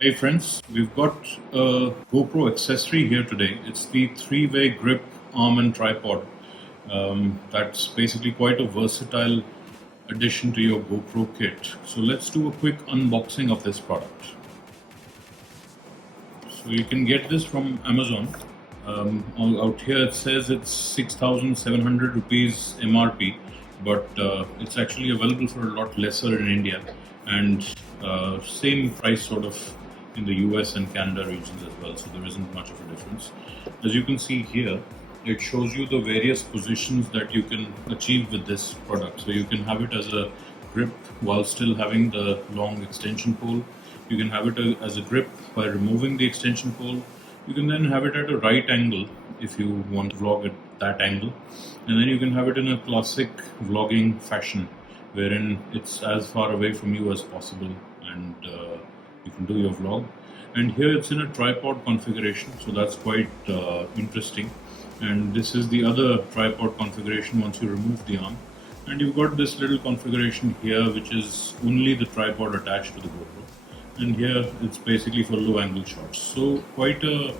Hey friends, we've got a GoPro accessory here today. It's the three-way grip arm and tripod. That's basically quite a versatile addition to your GoPro kit. So let's do a quick unboxing of this product. So you can get this from Amazon. Out here it says it's 6,700 rupees MRP, but it's actually available for a lot lesser in India, and same price sort of in the US and Canada regions as well. So there isn't much of a difference. As you can see here, it shows you the various positions that you can achieve with this product. So you can have it as a grip while still having the long extension pole. You can have it as a grip by removing the extension pole. You can then have it at a right angle if you want to vlog at that angle. And then you can have it in a classic vlogging fashion wherein it's as far away from you as possible, and you can do your vlog. And here it's in a tripod configuration, so that's quite interesting. And this is the other tripod configuration once you remove the arm. And you've got this little configuration here which is only the tripod attached to the GoPro, and here it's basically for low angle shots. So quite a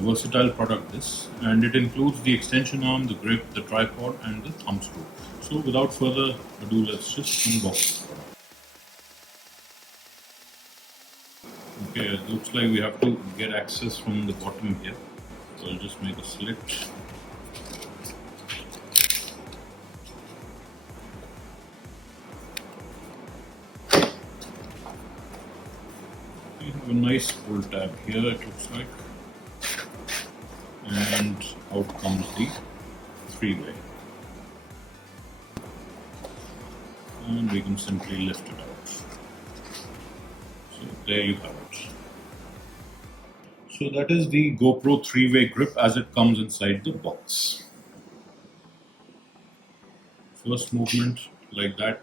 versatile product this, and it includes the extension arm, the grip, the tripod, and the thumb screw. So without further ado, let's just unbox this product. Okay, it looks like we have to get access from the bottom here. So I'll just make a slit. We have a nice pull tab here, it looks like. And out comes the three-way. And we can simply lift it out. So there you have it. So that is the GoPro three-way grip as it comes inside the box. First movement like that,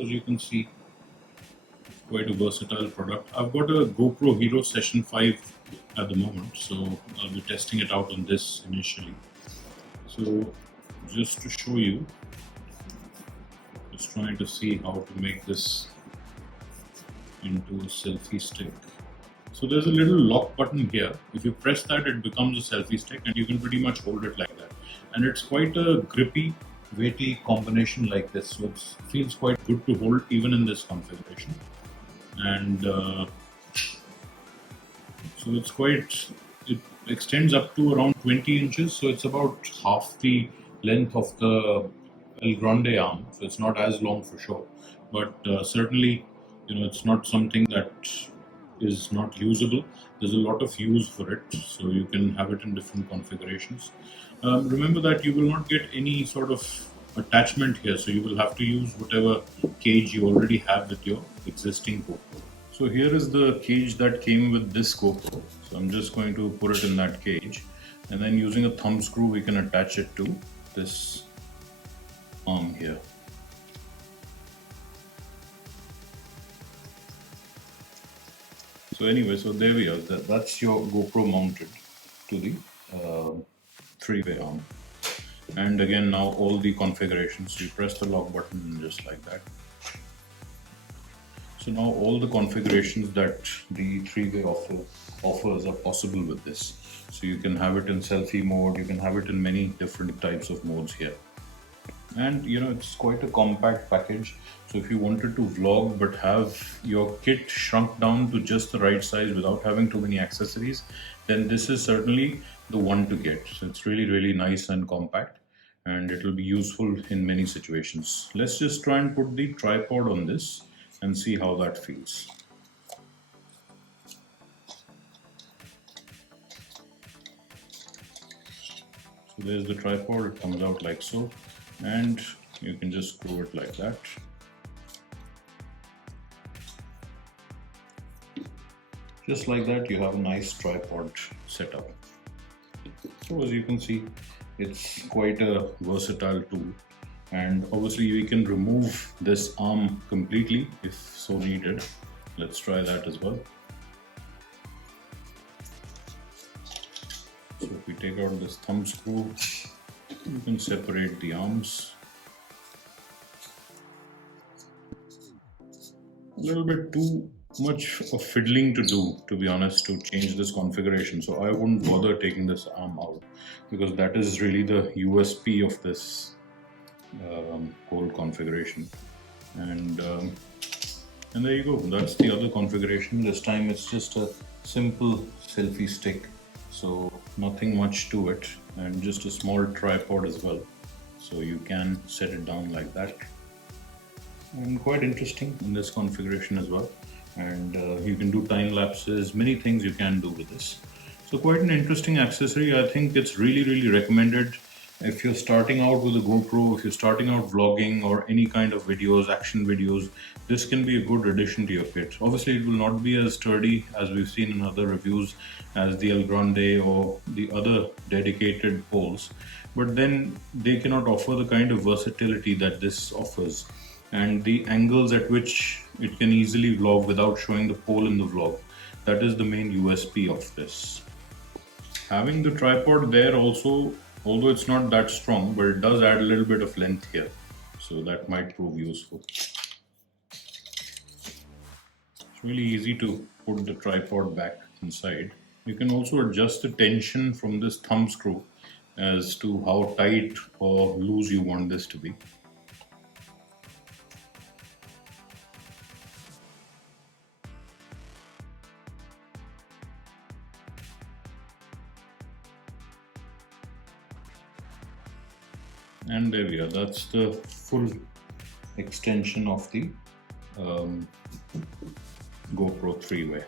as you can see, quite a versatile product. I've got a GoPro Hero Session 5 at the moment, so I'll be testing it out on this initially. So just to show you, just trying to see how to make this into a selfie stick. So there's a little lock button here. If you press that, it becomes a selfie stick, and you can pretty much hold it like that. And it's quite a grippy, weighty combination like this. So it feels quite good to hold even in this configuration. And so it extends up to around 20 inches. So it's about half the length of the El Grande arm. So it's not as long for sure. But certainly, it's not something that is not usable. There's a lot of use for it, so you can have it in different configurations. Remember that you will not get any sort of attachment here, so you will have to use whatever cage you already have with your existing GoPro. So here is the cage that came with this GoPro. So I'm just going to put it in that cage, and then using a thumb screw we can attach it to this arm here. So anyway, so there we are. That's your GoPro mounted to the three-way arm. And again, now all the configurations. You press the lock button just like that. So now all the configurations that the three-way offers are possible with this. So you can have it in selfie mode. You can have it in many different types of modes here. And it's quite a compact package. So if you wanted to vlog but have your kit shrunk down to just the right size without having too many accessories, then this is certainly the one to get. So it's really nice and compact, and it will be useful in many situations. Let's just try and put the tripod on this and see how that feels. So there's the tripod. It comes out like so, and you can just screw it like that. Just like that, you have a nice tripod setup. So as you can see, it's quite a versatile tool, and obviously we can remove this arm completely if so needed. Let's try that as well. So if we take out this thumb screw, you can separate the arms. A little bit too much of fiddling to do, to be honest, to change this configuration. So I wouldn't bother taking this arm out, because that is really the USP of this whole configuration. And there you go. That's the other configuration. This time it's just a simple selfie stick, so nothing much to it, and just a small tripod as well. So you can set it down like that, and quite interesting in this configuration as well. And you can do time lapses, many things you can do with this. So quite an interesting accessory. I think it's really recommended if you're starting out with a GoPro, if you're starting out vlogging or any kind of videos, action videos. This can be a good addition to your kit. Obviously it will not be as sturdy as we've seen in other reviews as the El Grande or the other dedicated poles, but then they cannot offer the kind of versatility that this offers, and the angles at which it can easily vlog without showing the pole in the vlog. That is the main USP of this. Having the tripod there also, although it's not that strong, but it does add a little bit of length here, so that might prove useful. It's really easy to put the tripod back inside. You can also adjust the tension from this thumb screw as to how tight or loose you want this to be. And there we are. That's the full extension of the GoPro 3-way.